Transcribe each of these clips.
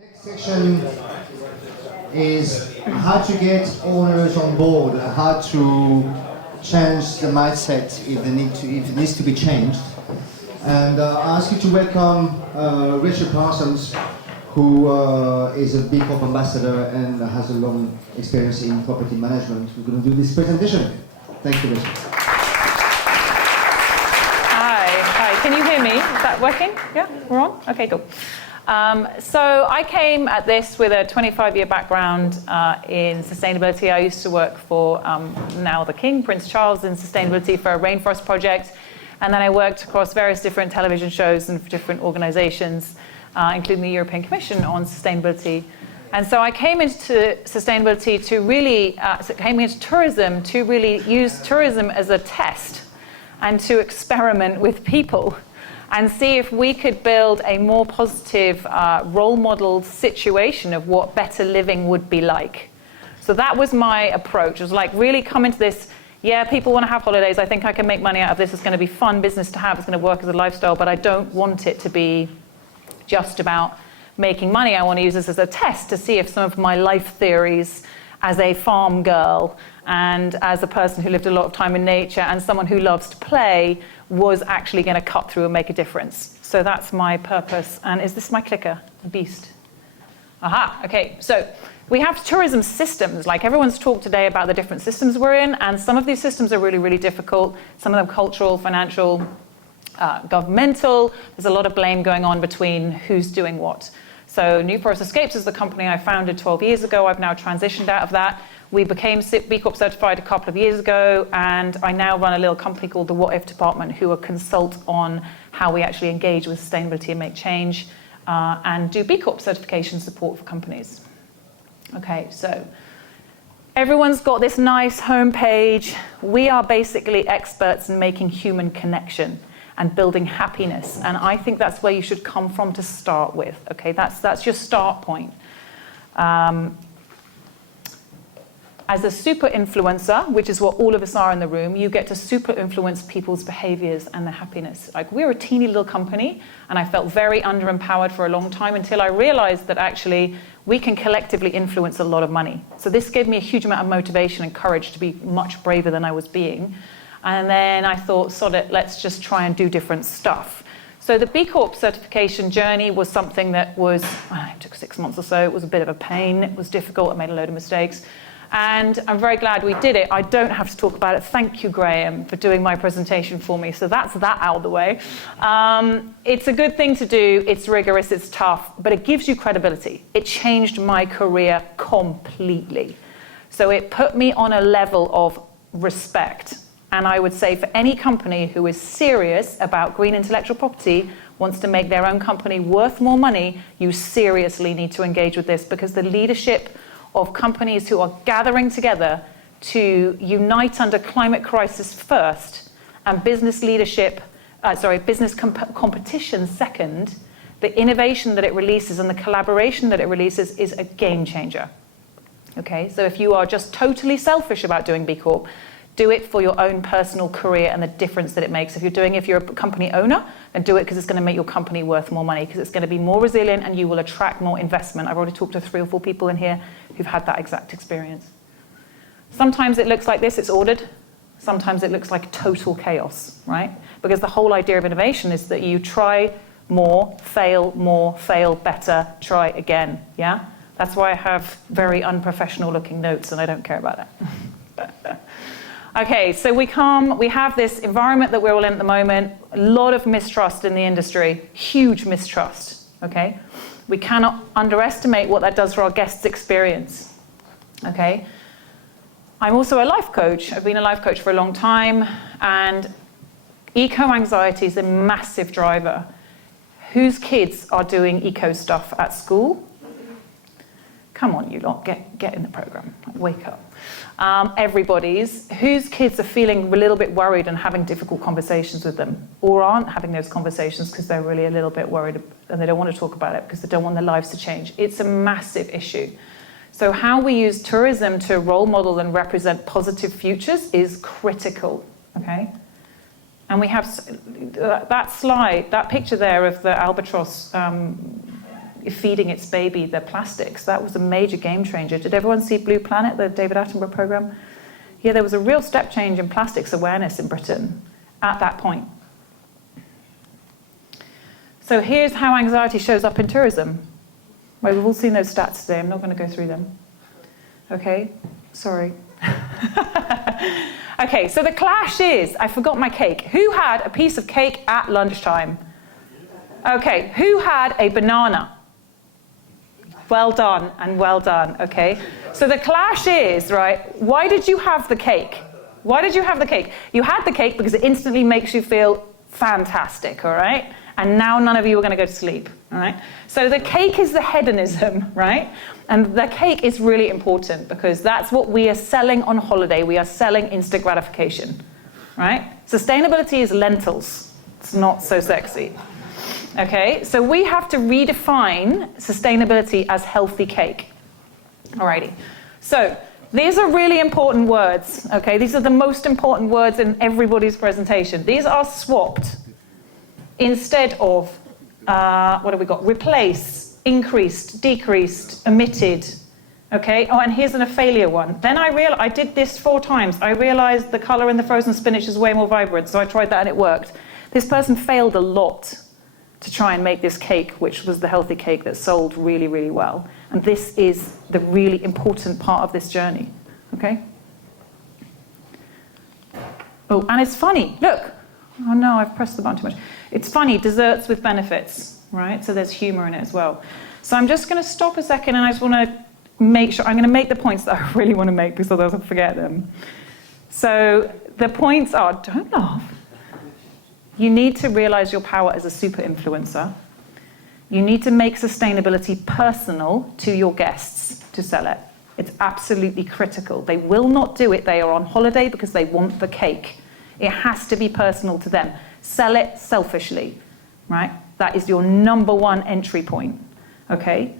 Next section is how to get owners on board, how to change the mindset if it needs to be changed. And I ask you to welcome Richard Parsons, who is a B Corp ambassador and has a long experience in property management. We're going to do this presentation. Thank you, Richard. Hi. Can you hear me? Is that working? Yeah, we're on? Okay, cool. So I came at this with a 25-year background in sustainability. I used to work for now the King, Prince Charles, in sustainability for a rainforest project. And then I worked across various different television shows and for different organizations, including the European Commission on sustainability. And so I came into sustainability to really, came into tourism to really use tourism as a test and to experiment with people and see if we could build a more positive role model situation of what better living would be like. So that was my approach. It was like really come into this, yeah, people want to have holidays. I think I can make money out of this. It's going to be fun business to have. It's going to work as a lifestyle, but I don't want it to be just about making money. I want to use this as a test to see if some of my life theories as a farm girl and as a person who lived a lot of time in nature and someone who loves to play was actually going to cut through and make a difference. So that's my purpose. And is this my clicker? A beast. Aha, okay. So we have tourism systems. Like everyone's talked today about the different systems we're in, and some of these systems are really, really difficult. Some of them cultural, financial, governmental. There's a lot of blame going on between who's doing what. So New Forest Escapes is the company I founded 12 years ago. I've now transitioned out of that. We became B Corp certified a couple of years ago, and I now run a little company called the What If Department, who consult on how we actually engage with sustainability and make change, and do B Corp certification support for companies. Okay, so everyone's got this nice homepage. We are basically experts in making human connection and building happiness. And I think that's where you should come from to start with. Okay, that's your start point. As a super influencer, which is what all of us are in the room, you get to super influence people's behaviors and their happiness. Like we're a teeny little company, and I felt very underempowered for a long time until I realized that actually we can collectively influence a lot of money. So this gave me a huge amount of motivation and courage to be much braver than I was being. And then I thought, sod it, let's just try and do different stuff. So the B Corp certification journey was something that was, it took 6 months or so. It was a bit of a pain. It was difficult. I made a load of mistakes. And I'm very glad we did it. I don't have to talk about it. Thank you, Graham, for doing my presentation for me. So that's that out of the way. It's a good thing to do. It's rigorous. It's tough. But it gives you credibility. It changed my career completely. So it put me on a level of respect. And I would say for any company who is serious about green intellectual property, wants to make their own company worth more money, you seriously need to engage with this, because the leadership of companies who are gathering together to unite under climate crisis first and business leadership, competition second, the innovation that it releases and the collaboration that it releases is a game changer. Okay, so if you are just totally selfish about doing B Corp, do it for your own personal career and the difference that it makes. If you're a company owner, then do it because it's going to make your company worth more money, because it's going to be more resilient and you will attract more investment. I've already talked to 3 or 4 people in here who've had that exact experience. Sometimes it looks like this, it's ordered. Sometimes it looks like total chaos, right? Because the whole idea of innovation is that you try more, fail better, try again, yeah? That's why I have very unprofessional looking notes and I don't care about that. Okay, so we have this environment that we're all in at the moment, a lot of mistrust in the industry, huge mistrust, okay? We cannot underestimate what that does for our guests' experience, okay? I'm also a life coach. I've been a life coach for a long time, and eco-anxiety is a massive driver. Whose kids are doing eco stuff at school? Come on, you lot, get in the program, wake up. Everybody's. Whose kids are feeling a little bit worried and having difficult conversations with them, or aren't having those conversations because they're really a little bit worried and they don't want to talk about it because they don't want their lives to change. It's a massive issue. So how we use tourism to role model and represent positive futures is critical, okay? And we have that slide, that picture there of the albatross feeding its baby the plastics. That was a major game changer. Did everyone see Blue Planet, the David Attenborough program? Yeah, there was a real step change in plastics awareness in Britain at that point. So here's how anxiety shows up in tourism. Right, we've all seen those stats today. I'm not going to go through them. Okay, sorry. Okay, so the clash is, I forgot my cake. Who had a piece of cake at lunchtime? Okay, who had a banana? Well done, and well done, okay? So the clash is, right, why did you have the cake? Why did you have the cake? You had the cake because it instantly makes you feel fantastic, all right? And now none of you are going to go to sleep, all right? So the cake is the hedonism, right? And the cake is really important because that's what we are selling on holiday. We are selling instant gratification, right? Sustainability is lentils. It's not so sexy. Okay, so we have to redefine sustainability as healthy cake. Alrighty, so these are really important words, okay? These are the most important words in everybody's presentation. These are swapped instead of, what have we got? Replace, increased, decreased, omitted, okay? Oh, and here's a failure one. Then I did this 4 times. I realized the color in the frozen spinach is way more vibrant, so I tried that and it worked. This person failed a lot to try and make this cake, which was the healthy cake that sold really, really well. And this is the really important part of this journey, okay? Oh, and it's funny, look. Oh no, I've pressed the button too much. It's funny, desserts with benefits, right? So there's humor in it as well. So I'm just gonna stop a second and I just wanna make sure, I'm gonna make the points that I really wanna make because otherwise I'll forget them. So the points are, don't laugh. You need to realize your power as a super influencer. You need to make sustainability personal to your guests to sell it. It's absolutely critical. They will not do it. They are on holiday because they want the cake. It has to be personal to them. Sell it selfishly, right? That is your number 1 entry point, okay?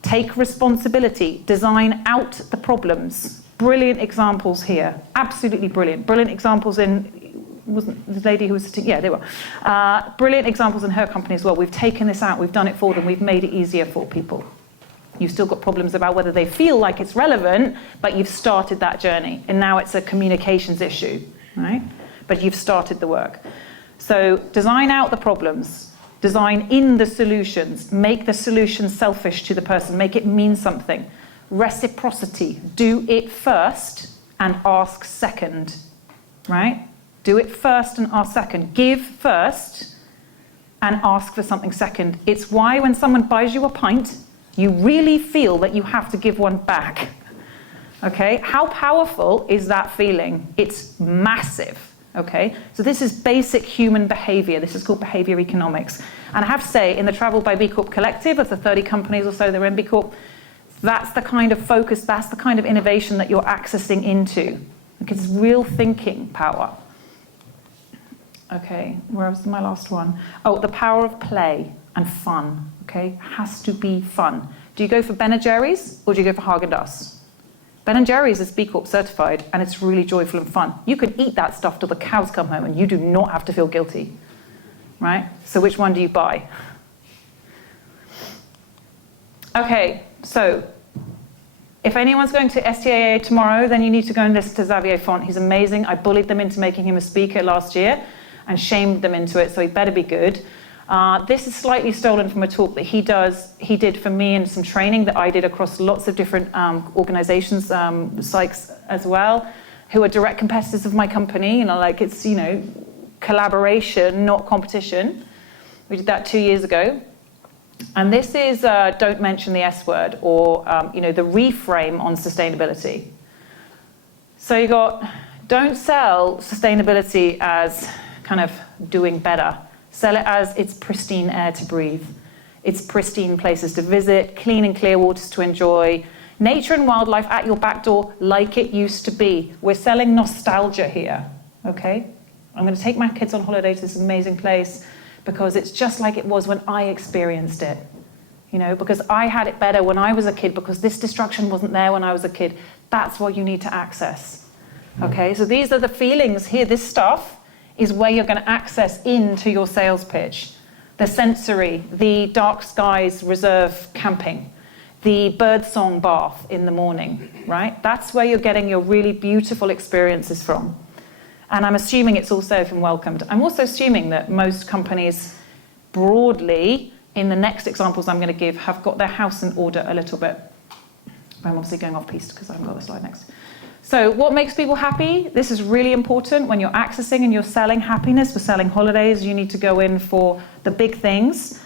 Take responsibility. Design out the problems. Brilliant examples here. Absolutely brilliant. Brilliant examples in, wasn't the lady who was sitting, yeah, they were. Brilliant examples in her company as well. We've taken this out, we've done it for them, we've made it easier for people. You've still got problems about whether they feel like it's relevant, but you've started that journey. And now it's a communications issue, right? But you've started the work. So design out the problems, design in the solutions, make the solution selfish to the person, make it mean something. Reciprocity, do it first and ask second, right? Do it first and ask second. Give first and ask for something second. It's why when someone buys you a pint, you really feel that you have to give one back. Okay? How powerful is that feeling? It's massive. Okay? So this is basic human behavior. This is called behavior economics. And I have to say, in the Travel by B Corp collective, of the 30 companies or so that are in B Corp, that's the kind of focus, that's the kind of innovation that you're accessing into. Because it's real thinking power. Okay, where was my last one? Oh, the power of play and fun, okay? Has to be fun. Do you go for Ben & Jerry's or do you go for Haagen-Dazs? Ben & Jerry's is B Corp certified and it's really joyful and fun. You can eat that stuff till the cows come home and you do not have to feel guilty, right? So which one do you buy? Okay, so if anyone's going to STAA tomorrow, then you need to go and listen to Xavier Font. He's amazing. I bullied them into making him a speaker last year and shamed them into it, so he better be good. This is slightly stolen from a talk that he did for me and some training that I did across lots of different organizations, psychs as well, who are direct competitors of my company. You know, like it's, you know, collaboration, not competition. We did that 2 years ago. And this is don't mention the S word, or you know, the reframe on sustainability. So you got, don't sell sustainability as kind of doing better. Sell it as it's pristine air to breathe. It's pristine places to visit, clean and clear waters to enjoy, nature and wildlife at your back door like it used to be. We're selling nostalgia here, okay? I'm going to take my kids on holiday to this amazing place because it's just like it was when I experienced it. You know, because I had it better when I was a kid, because this destruction wasn't there when I was a kid. That's what you need to access. Okay, so these are the feelings here. This stuff is where you're going to access into your sales pitch. the sensory, the dark skies reserve camping, the birdsong bath in the morning, right? That's where you're getting your really beautiful experiences from. And I'm assuming it's all safe and welcomed. I'm also assuming that most companies broadly, in the next examples I'm going to give, have got their house in order a little bit. I'm obviously going off piste because I haven't got the slide next. So what makes people happy? This is really important. When you're accessing and you're selling happiness, for selling holidays, you need to go in for the big things.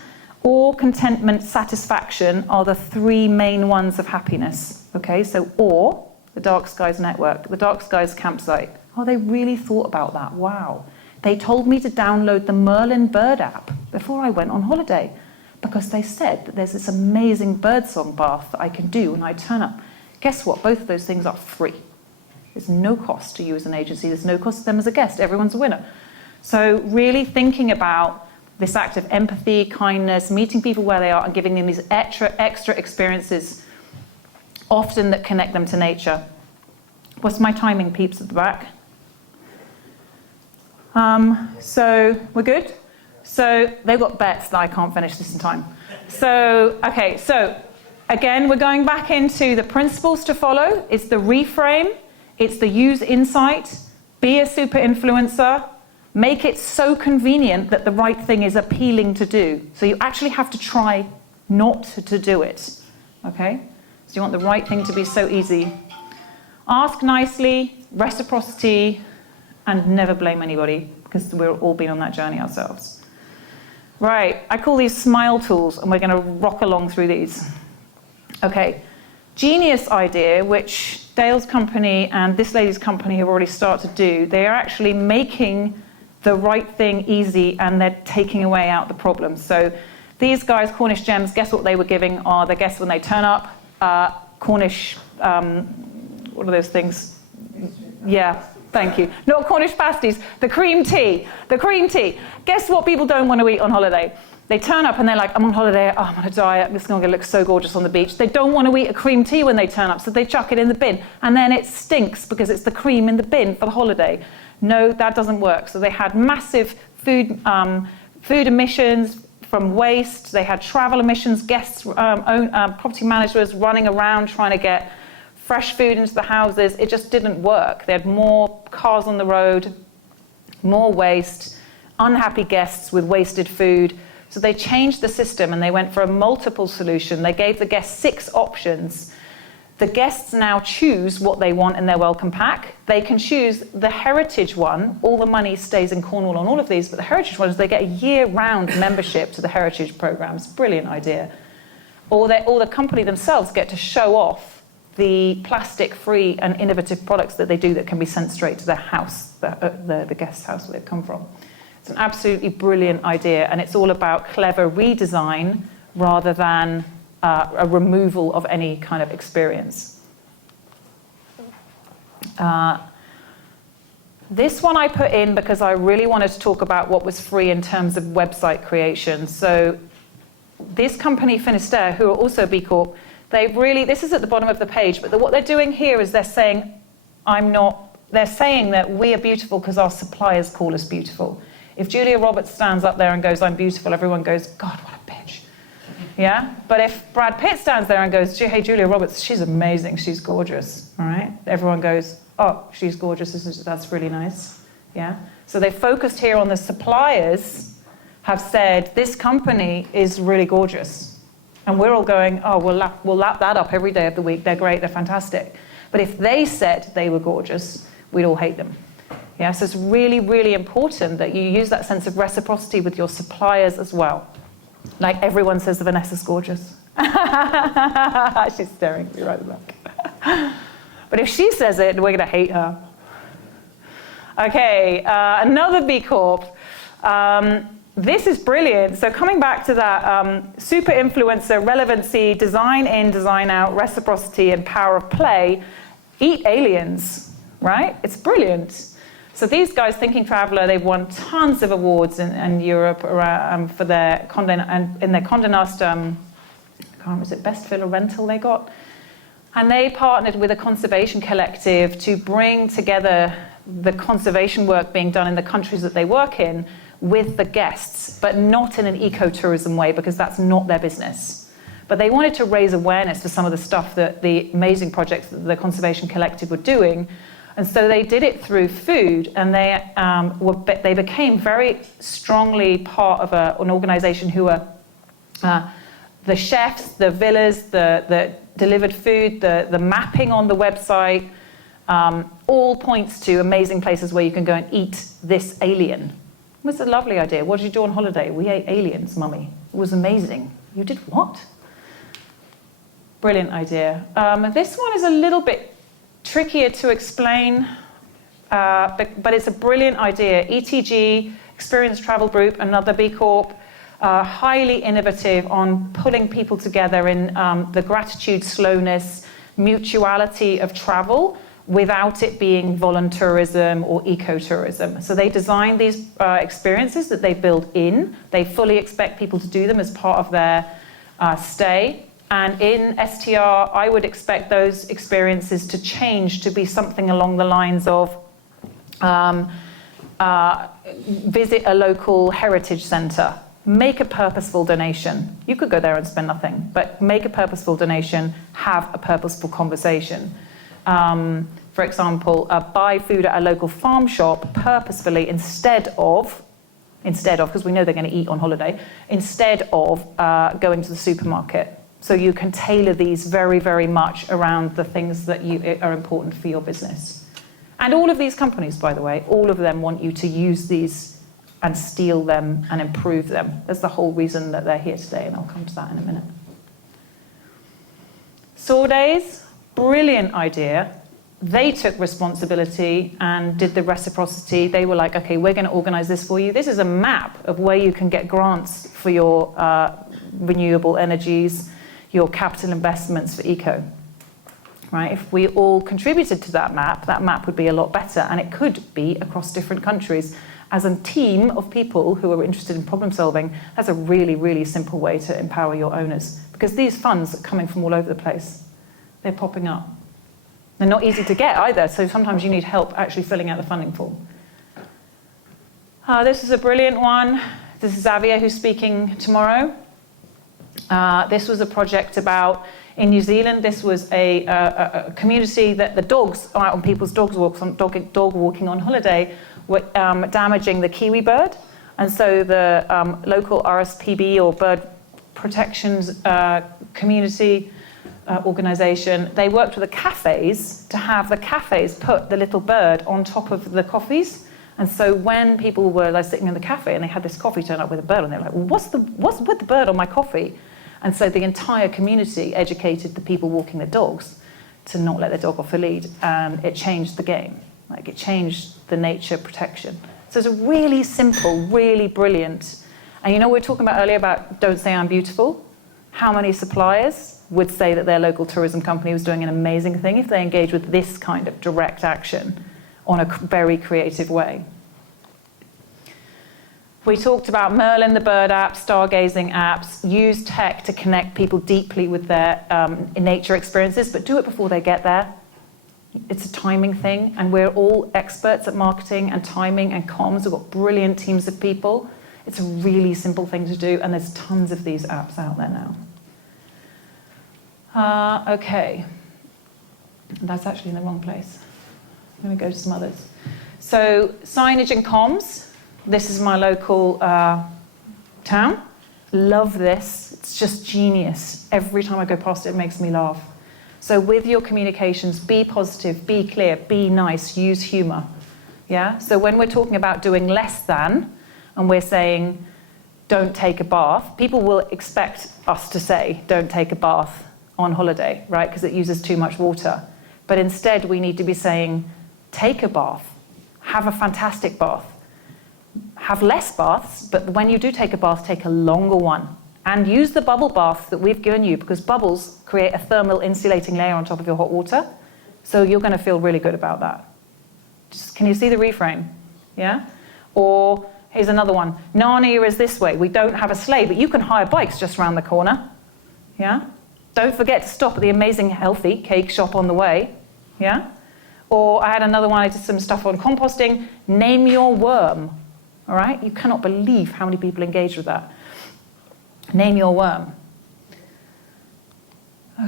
Awe, contentment, satisfaction are the three main ones of happiness. Okay, so awe, the Dark Skies Network, the Dark Skies campsite. Oh, they really thought about that. Wow. They told me to download the Merlin Bird app before I went on holiday because they said that there's this amazing birdsong bath that I can do when I turn up. Guess what? Both of those things are free. There's no cost to you as an agency. There's no cost to them as a guest. Everyone's a winner. So really thinking about this act of empathy, kindness, meeting people where they are and giving them these extra experiences, often that connect them to nature. What's my timing, peeps at the back? So we're good? So they've got bets that I can't finish this in time. So, okay, so again, we're going back into the principles to follow. It's the reframe. It's the use insight. Be a super influencer. Make it so convenient that the right thing is appealing to do. So you actually have to try not to do it. Okay? So you want the right thing to be so easy. Ask nicely, reciprocity, and never blame anybody, because we've all been on that journey ourselves. Right, I call these smile tools, and we're going to rock along through these. Okay, genius idea, which Dale's company and this lady's company have already started to do. They are actually making the right thing easy, and they're taking away out the problems. So these guys, Cornish Gems, guess what they were giving are the guests when they turn up? Cornish, what are those things? Yeah, thank you. Not Cornish pasties, the cream tea. The cream tea. Guess what people don't want to eat on holiday? They turn up and they're like, I'm on holiday, oh, I'm on a diet, this is going to look so gorgeous on the beach. They don't want to eat a cream tea when they turn up, so they chuck it in the bin. And then it stinks because it's the cream in the bin for the holiday. No, that doesn't work. So they had massive food emissions from waste. They had travel emissions, guests, property managers running around trying to get fresh food into the houses. It just didn't work. They had more cars on the road, more waste, unhappy guests with wasted food. So they changed the system and they went for a multiple solution. They gave the guests 6 options. The guests now choose what they want in their welcome pack. They can choose the heritage one. All the money stays in Cornwall on all of these, but the heritage one is they get a year-round membership to the heritage programs. Brilliant idea. Or the company themselves get to show off the plastic-free and innovative products that they do that can be sent straight to their house, the guest house where they've come from. It's an absolutely brilliant idea, and it's all about clever redesign rather than a removal of any kind of experience. This one I put in because I really wanted to talk about what was free in terms of website creation. So this company, Finisterre, who are also B Corp, this is at the bottom of the page, but what they're doing here is they're saying, they're saying that we are beautiful because our suppliers call us beautiful. If Julia Roberts stands up there and goes, I'm beautiful, everyone goes, God, what a bitch. Yeah? But if Brad Pitt stands there and goes, hey, Julia Roberts, she's amazing, she's gorgeous, all right? Everyone goes, oh, she's gorgeous, that's really nice. Yeah? So they focused here on the suppliers have said, this company is really gorgeous. And we're all going, oh, we'll lap that up every day of the week. They're great, they're fantastic. But if they said they were gorgeous, we'd all hate them. Yeah, so it's really, really important that you use that sense of reciprocity with your suppliers as well. Like everyone says Vanessa's gorgeous. She's staring at me right at the back. But if she says it, we're going to hate her. Okay, another B Corp. This is brilliant. So coming back to that super influencer, relevancy, design in, design out, reciprocity, and power of play, eat aliens, right? It's brilliant. So these guys, Thinking Traveler, they've won tons of awards in Europe for their Condé, and in their Condé Nast, I can't remember, was it Best Villa Rental they got? And they partnered with a conservation collective to bring together the conservation work being done in the countries that they work in with the guests, but not in an ecotourism way, because that's not their business. But they wanted to raise awareness for some of the stuff that the amazing projects that the Conservation Collective were doing. And so they did it through food, and they became very strongly part of an organization who were the chefs, the villas, the delivered food, the mapping on the website, all points to amazing places where you can go and eat this alien. It was a lovely idea. What did you do on holiday? We ate aliens, Mummy. It was amazing. You did what? Brilliant idea. This one is a little bit trickier to explain, but it's a brilliant idea. ETG, Experience Travel Group, another B Corp, highly innovative on pulling people together in the gratitude, slowness, mutuality of travel without it being voluntourism or ecotourism. So they design these experiences that they build in. They fully expect people to do them as part of their stay. And in STR, I would expect those experiences to change to be something along the lines of visit a local heritage centre, make a purposeful donation. You could go there and spend nothing, but make a purposeful donation, have a purposeful conversation. For example, buy food at a local farm shop purposefully instead of, because we know they're going to eat on holiday, instead of going to the supermarket. So you can tailor these very, very much around the things that are important for your business. And all of these companies, by the way, all of them want you to use these and steal them and improve them. That's the whole reason that they're here today, and I'll come to that in a minute. Soar Days, brilliant idea. They took responsibility and did the reciprocity. They were like, okay, we're going to organize this for you. This is a map of where you can get grants for your renewable energies, your capital investments for eco. Right? If we all contributed to that map would be a lot better, and it could be across different countries. As a team of people who are interested in problem solving, that's a really, really simple way to empower your owners, because these funds are coming from all over the place. They're popping up. They're not easy to get either, so sometimes you need help actually filling out the funding form. This is a brilliant one. This is Xavier who's speaking tomorrow. This was a project about, in New Zealand, this was a community that the dogs out on people's dog walking on holiday were damaging the kiwi bird. And so the local RSPB, or Bird Protections Community Organisation, they worked with the cafes to have the cafes put the little bird on top of the coffees. And so when people were like sitting in the cafe and they had this coffee turn up with a bird on, they were like, well, what's with the bird on my coffee? And so the entire community educated the people walking the dogs to not let their dog off the lead, and it changed the game. Like, it changed the nature protection. So it's a really simple, really brilliant. And you know, we were talking about earlier about don't say I'm beautiful. How many suppliers would say that their local tourism company was doing an amazing thing if they engaged with this kind of direct action on a very creative way? We talked about Merlin, the bird app, stargazing apps, use tech to connect people deeply with their nature experiences, but do it before they get there. It's a timing thing, and we're all experts at marketing and timing and comms. We've got brilliant teams of people. It's a really simple thing to do, and there's tons of these apps out there now. Okay. That's actually in the wrong place. Let me go to some others. So signage and comms. This is my local town. Love this. It's just genius. Every time I go past it, it makes me laugh. So with your communications, be positive, be clear, be nice, use humor. Yeah? So when we're talking about doing less than, and we're saying, don't take a bath, people will expect us to say, don't take a bath on holiday, right? Because it uses too much water. But instead, we need to be saying, take a bath, have a fantastic bath. Have less baths, but when you do take a bath, take a longer one. And use the bubble bath that we've given you, because bubbles create a thermal insulating layer on top of your hot water. So you're going to feel really good about that. Can you see the reframe? Yeah? Or here's another one. Narnia is this way. We don't have a sleigh, but you can hire bikes just around the corner. Yeah? Don't forget to stop at the amazing healthy cake shop on the way. Yeah? Or I had another one, I did some stuff on composting. Name your worm. all right? You cannot believe how many people engage with that. Name your worm.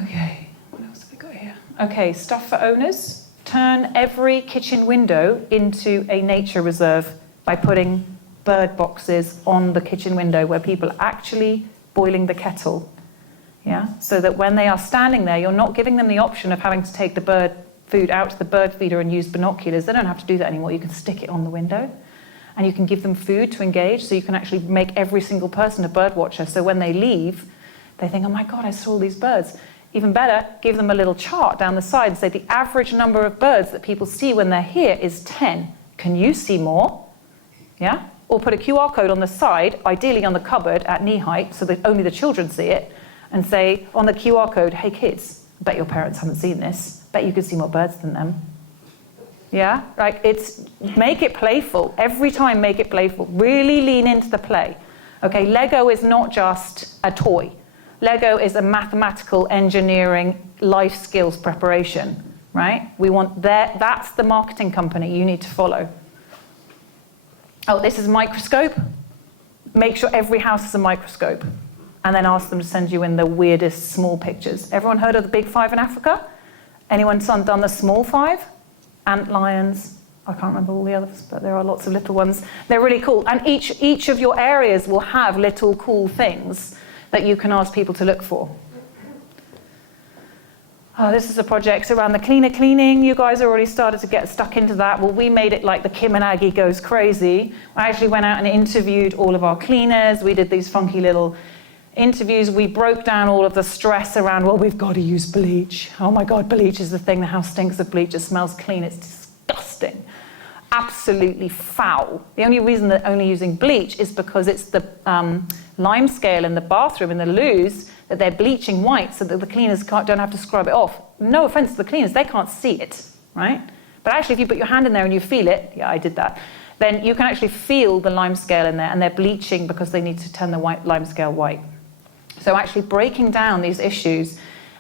Okay, what else have we got here? Okay, stuff for owners. Turn every kitchen window into a nature reserve by putting bird boxes on the kitchen window where people are actually boiling the kettle. Yeah, so that when they are standing there, you're not giving them the option of having to take the bird food out to the bird feeder and use binoculars. They don't have to do that anymore. You can stick it on the window and you can give them food to engage, so you can actually make every single person a bird watcher. So when they leave, they think, oh my God, I saw all these birds. Even better, give them a little chart down the side and say the average number of birds that people see when they're here is 10. Can you see more? Yeah? Or put a QR code on the side, ideally on the cupboard at knee height, so that only the children see it, and say on the QR code, hey kids, I bet your parents haven't seen this. Bet you can see more birds than them. Yeah? Like, make it playful. Every time, make it playful. Really lean into the play. Okay, Lego is not just a toy. Lego is a mathematical, engineering, life skills preparation, right? That's the marketing company you need to follow. Oh, this is microscope. Make sure every house has a microscope. And then ask them to send you in the weirdest small pictures. Everyone heard of the big five in Africa? Anyone done the small five? Ant lions. I can't remember all the others, but there are lots of little ones. They're really cool. And each of your areas will have little cool things that you can ask people to look for. Oh, this is a project around the cleaner cleaning. You guys already started to get stuck into that. Well, we made it like the Kim and Aggie goes crazy. I actually went out and interviewed all of our cleaners. We did these funky little interviews. We broke down all of the stress around, well, we've got to use bleach. Oh my God, bleach is the thing. The house stinks of bleach. It smells clean. It's disgusting. Absolutely foul. The only reason they're only using bleach is because it's the lime scale in the bathroom, in the loos, that they're bleaching white so that the cleaners don't have to scrub it off. No offense to the cleaners, they can't see it, right? But actually, if you put your hand in there and you feel it, yeah, I did that, then you can actually feel the lime scale in there, and they're bleaching because they need to turn the lime scale white. So actually breaking down these issues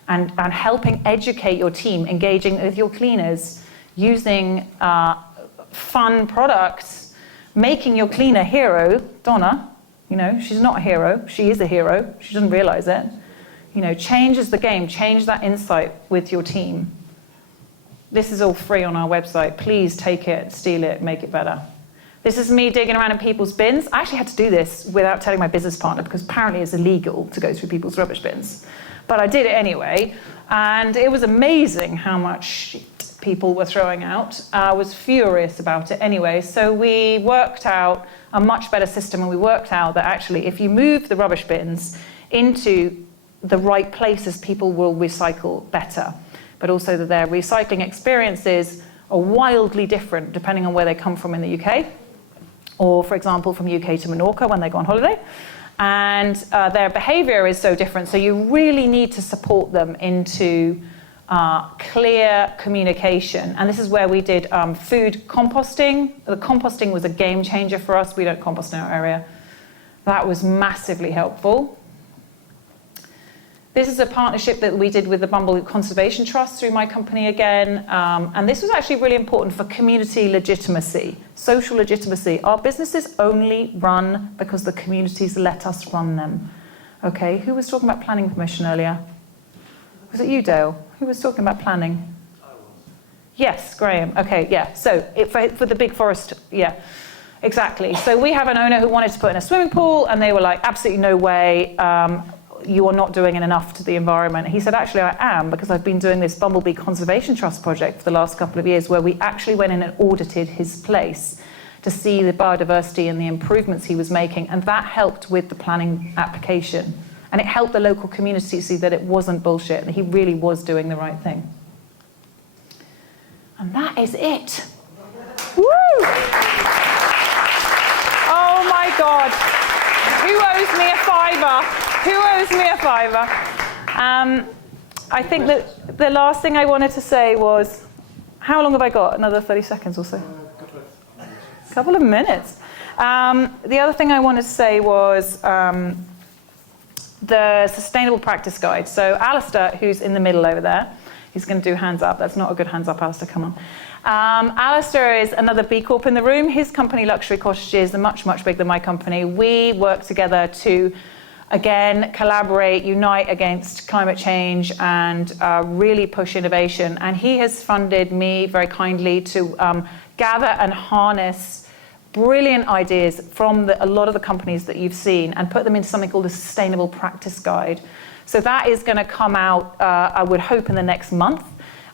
and helping educate your team, engaging with your cleaners, using fun products, making your cleaner hero. Donna, she's not a hero. She is a hero. She doesn't realize it. Changes the game. Change that insight with your team. This is all free on our website. Please take it, steal it, make it better. This is me digging around in people's bins. I actually had to do this without telling my business partner because apparently it's illegal to go through people's rubbish bins. But I did it anyway, and it was amazing how much shit people were throwing out. I was furious about it anyway. So we worked out a much better system, and we worked out that actually if you move the rubbish bins into the right places, people will recycle better. But also that their recycling experiences are wildly different depending on where they come from in the UK. Or, for example, from UK to Menorca when they go on holiday. And their behavior is so different. So you really need to support them into clear communication. And this is where we did food composting. The composting was a game changer for us. We don't compost in our area. That was massively helpful. This is a partnership that we did with the Bumble Conservation Trust through my company again. And this was actually really important for community legitimacy, social legitimacy. Our businesses only run because the communities let us run them. Okay, who was talking about planning permission earlier? Was it you, Dale? Who was talking about planning? I was. Yes, Graham. Okay, yeah. So for the big forest, yeah, exactly. So we have an owner who wanted to put in a swimming pool, and they were like, absolutely no way. You are not doing enough to the environment. He said, actually, I am, because I've been doing this Bumblebee Conservation Trust project for the last couple of years, where we actually went in and audited his place to see the biodiversity and the improvements he was making, and that helped with the planning application. And it helped the local community see that it wasn't bullshit, and he really was doing the right thing. And that is it. Woo! Oh my God. Who owes me a fiver? Who owes me a fiver? I think that the last thing I wanted to say was, how long have I got? Another 30 seconds or so? Couple of minutes. The other thing I wanted to say was the Sustainable Practice Guide. So Alistair, who's in the middle over there, he's going to do hands up. That's not a good hands up, Alistair, come Alistair is another B Corp in the room. His company, Luxury Cottages, are much, much bigger than my company. We work together to, again, collaborate, unite against climate change and really push innovation. And he has funded me very kindly to gather and harness brilliant ideas from a lot of the companies that you've seen and put them into something called a Sustainable Practice Guide. So that is going to come out, I would hope, in the next month.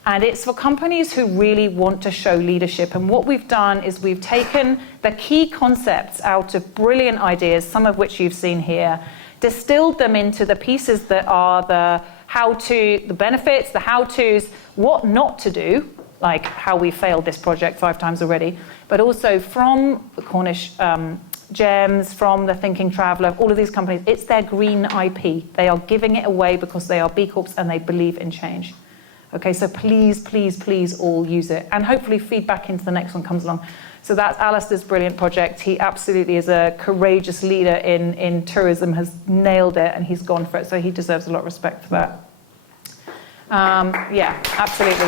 And it's for companies who really want to show leadership. And what we've done is we've taken the key concepts out of brilliant ideas, some of which you've seen here, distilled them into the pieces that are the how-to, the benefits, the how-tos, what not to do, like how we failed this project 5 times already, but also from the Cornish Gems, from the Thinking Traveller, all of these companies, it's their green IP. They are giving it away because they are B Corps and they believe in change. Okay, so please, please, please all use it. And hopefully feedback into the next one comes along. So that's Alistair's brilliant project. He absolutely is a courageous leader in tourism, has nailed it, and he's gone for it. So he deserves a lot of respect for that. Yeah, absolutely.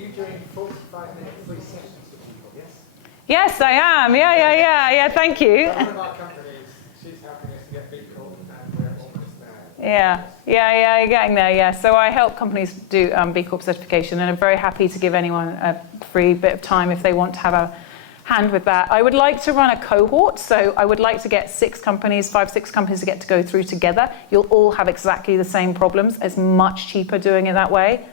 You're doing 45-minute free sessions for people, yes? Yes, I am. Yeah, thank you. One of our companies, she's helping us to get B Corp, and we're almost there. Yeah, you're getting there, yeah. So I help companies do B Corp certification, and I'm very happy to give anyone a free bit of time if they want to have a hand with that. I would like to run a cohort, so I would like to get 6 companies to get to go through together. You'll all have exactly the same problems. It's much cheaper doing it that way.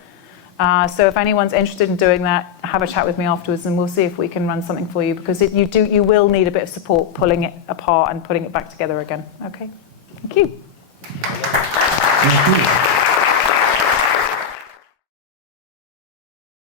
So if anyone's interested in doing that, have a chat with me afterwards and we'll see if we can run something for you, because you will need a bit of support pulling it apart and putting it back together again. Okay, thank you. Thank you.